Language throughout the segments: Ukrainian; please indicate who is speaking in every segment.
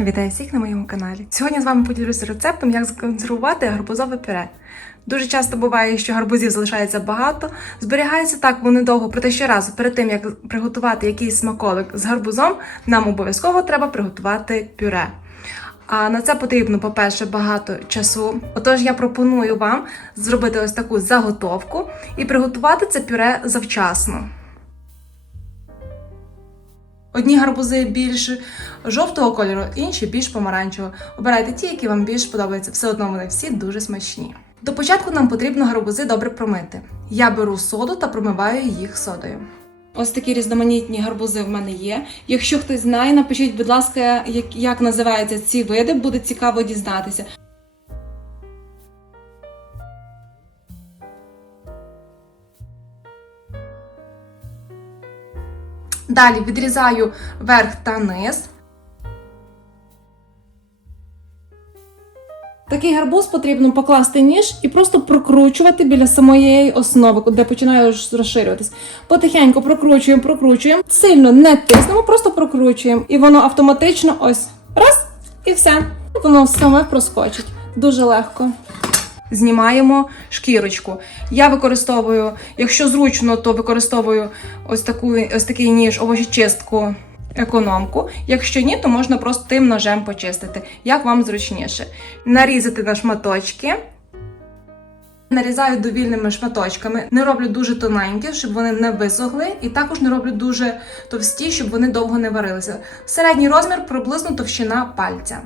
Speaker 1: Вітаю всіх на моєму каналі. Сьогодні з вами поділюся рецептом, як законсервувати гарбузове пюре. Дуже часто буває, що гарбузів залишається багато, зберігається так вони довго, проте щоразу перед тим як приготувати якийсь смаколик з гарбузом, нам обов'язково треба приготувати пюре. А на це потрібно, по-перше, багато часу. Отож, я пропоную вам зробити ось таку заготовку і приготувати це пюре завчасно. Одні гарбузи більш жовтого кольору, інші більш помаранчевого. Обирайте ті, які вам більш подобаються. Все одно вони всі дуже смачні. До початку нам потрібно гарбузи добре промити. Я беру соду та промиваю їх содою. Ось такі різноманітні гарбузи в мене є. Якщо хтось знає, напишіть, будь ласка, як, як називаються ці види, буде цікаво дізнатися. Далі відрізаю верх та низ. Такий гарбуз потрібно покласти ніж і просто прокручувати біля самої основи, де починає розширюватись. Потихеньку прокручуємо, прокручуємо. Сильно не тиснемо, просто прокручуємо. І воно автоматично ось раз і все. Воно саме проскочить. Дуже легко. Знімаємо шкірочку. Я використовую, якщо зручно, то використовую ось таку ось такий ніж овочечистку економку. Якщо ні, то можна просто тим ножем почистити, як вам зручніше. Нарізати на шматочки. Нарізаю довільними шматочками. Не роблю дуже тоненькі, щоб вони не висохли, і також не роблю дуже товсті, щоб вони довго не варилися. Середній розмір приблизно товщина пальця.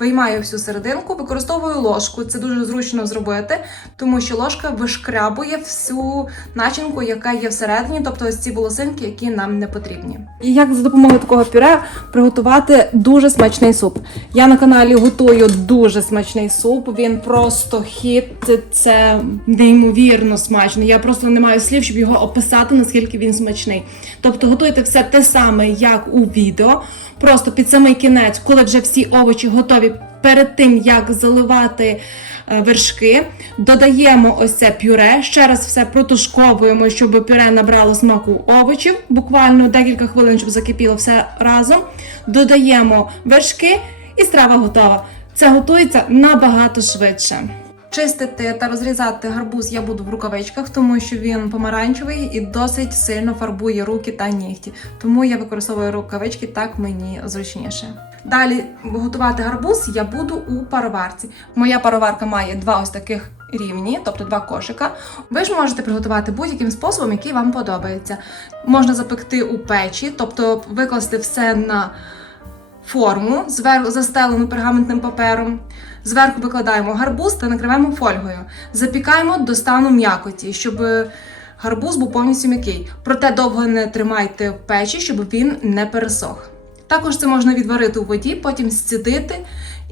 Speaker 1: Виймаю всю серединку, використовую ложку. Це дуже зручно зробити, тому що ложка вишкрябує всю начинку, яка є всередині, тобто ось ці волосинки, які нам не потрібні. І як за допомогою такого пюре приготувати дуже смачний суп. Я на каналі готую дуже смачний суп. Він просто хіт. Це, неймовірно смачно. Я просто не маю слів, щоб його описати, наскільки він смачний. Тобто готуйте все те саме, як у відео. Просто під самий кінець, коли вже всі овочі готові, перед тим як заливати е, вершки, додаємо ось це пюре. Ще раз все протушковуємо, щоб пюре набрало смаку овочів. Буквально декілька хвилин, щоб закипіло все разом. Додаємо вершки і страва готова. Це готується набагато швидше. Чистити та розрізати гарбуз я буду в рукавичках, тому що він помаранчевий і досить сильно фарбує руки та нігті. Тому я використовую рукавички, так мені зручніше. Далі готувати гарбуз я буду у пароварці. Моя пароварка має два ось таких рівні, тобто два кошика. Ви ж можете приготувати будь-яким способом, який вам подобається. Можна запекти у печі, тобто викласти все на форму, застелену пергаментним папером. Зверху викладаємо гарбуз та накриваємо фольгою. Запікаємо до стану м'якоті, щоб гарбуз був повністю м'який. Проте довго не тримайте в печі, щоб він не пересох. Також це можна відварити у воді, потім зцідити.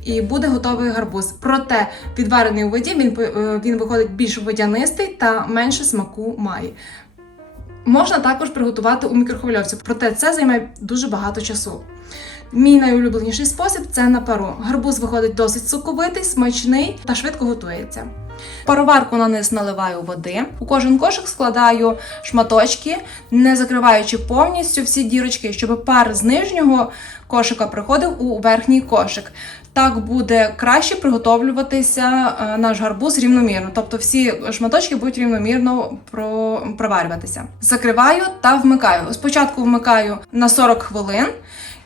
Speaker 1: І буде готовий гарбуз. Проте відварений у воді він, е, він виходить більш водянистий та менше смаку має. Можна також приготувати у мікрохвильовці, проте це займає дуже багато часу. Мій найулюбленіший спосіб це на пару. Гарбуз виходить досить соковитий, смачний та швидко готується. Пароварку на низ наливаю води. У кожен кошик складаю шматочки, не закриваючи повністю всі дірочки, щоб пар з нижнього кошика приходив у верхній кошик. Так буде краще приготовлюватися е, наш гарбуз рівномірно, тобто всі шматочки будуть рівномірно проварюватися. Закриваю та вмикаю. Спочатку вмикаю на 40 хвилин.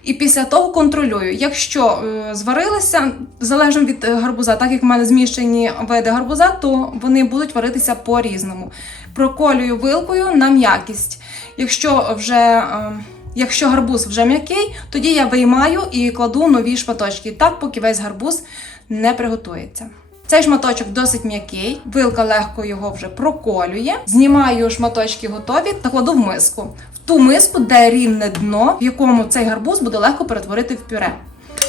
Speaker 1: І після того контролюю. Якщо е, зварилися, залежно від е, гарбуза, так як в мене змішані види гарбуза, то вони будуть варитися по-різному. Проколюю вилкою на м'якість. Якщо вже е, якщо гарбуз вже м'який, тоді я виймаю і кладу нові шматочки, так поки весь гарбуз не приготується. Цей шматочок досить м'який, вилка легко його вже проколює. Знімаю шматочки готові та кладу в миску. В ту миску, де рівне дно, в якому цей гарбуз буде легко перетворити в пюре.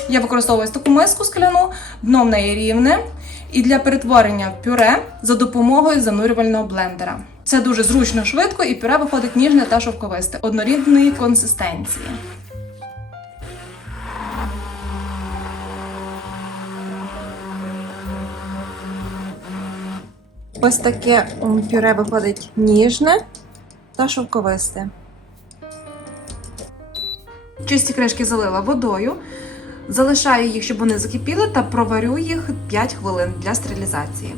Speaker 1: Я використовую таку миску скляну, дно в неї рівне. І для перетворення в пюре за допомогою занурювального блендера. Це дуже зручно, швидко, і пюре виходить ніжне та шовковисте, однорідної консистенції. Ось таке пюре виходить ніжне та шовковисте. Чисті кришки залила водою. Залишаю їх, щоб вони закипіли, та проварю їх 5 хвилин для стерилізації.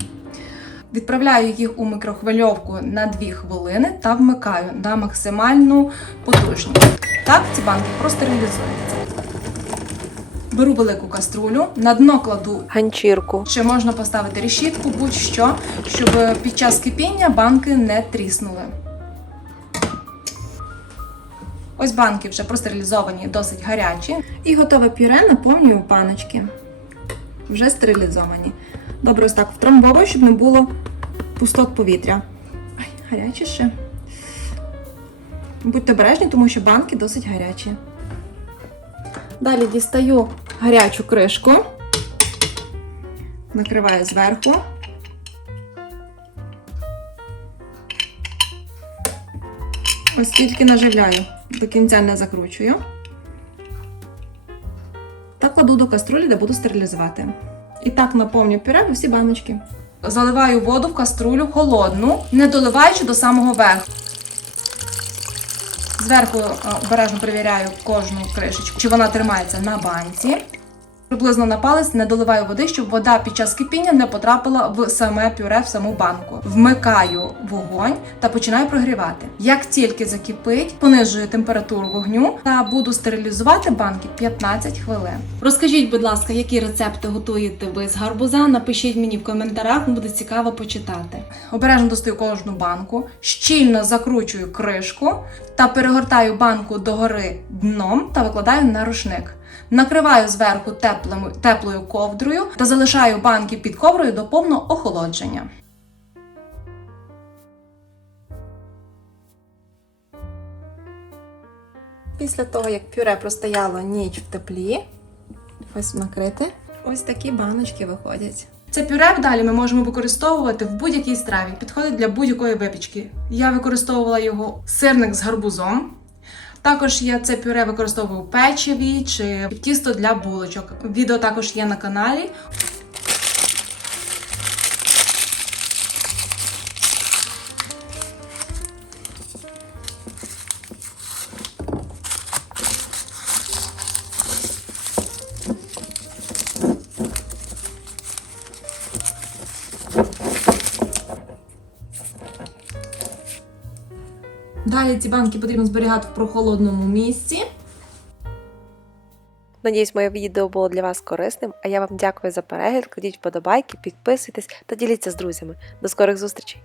Speaker 1: Відправляю їх у мікрохвильовку на 2 хвилини та вмикаю на максимальну потужність. Так ці банки простерилізуються. Беру велику каструлю, на дно кладу
Speaker 2: ганчірку.
Speaker 1: Ще можна поставити решітку, будь-що, щоб під час кипіння банки не тріснули. Ось банки вже простерилізовані, досить гарячі. І готове пюре наповнюю в баночки. Вже стерилізовані. Добре, ось так втрамбовую, щоб не було пустот повітря. Ай, гаряче ще. Будьте обережні, тому що банки досить гарячі. Далі дістаю гарячу кришку накриваю зверху. Ось тільки наживляю, до кінця не закручую. Та кладу до каструлі, де буду стерилізувати. І так наповню пюре усі баночки. Заливаю воду в каструлю холодну, не доливаючи до самого верху. Зверху е, обережно перевіряю кожну кришечку, чи вона тримається на банці. Приблизно на палець не доливаю води, щоб вода під час кипіння не потрапила в саме пюре, в саму банку. Вмикаю вогонь та починаю прогрівати. Як тільки закипить, понижую температуру вогню та буду стерилізувати банки 15 хвилин. Розкажіть, будь ласка, які рецепти готуєте ви з гарбуза? Напишіть мені в коментарях, буде цікаво почитати. Обережно достаю кожну банку, щільно закручую кришку та перегортаю банку догори дном та викладаю на рушник. Накриваю зверху теплим, теплою ковдрою та залишаю банки під коврою до повного охолодження. Після того, як пюре простояло ніч в теплі, ось накрити, ось такі баночки виходять. Це пюре далі ми можемо використовувати в будь-якій страві. Підходить для будь-якої випічки. Я використовувала його сирник з гарбузом. Також я це пюре використовую в печиві чи в тісто для булочок. Відео також є на каналі. Далі ці банки потрібно зберігати в прохолодному місці.
Speaker 2: Надіюсь, моє відео було для вас корисним, а я вам дякую за перегляд. Кладіть вподобайки, підписуйтесь та діліться з друзями. До скорих зустрічей!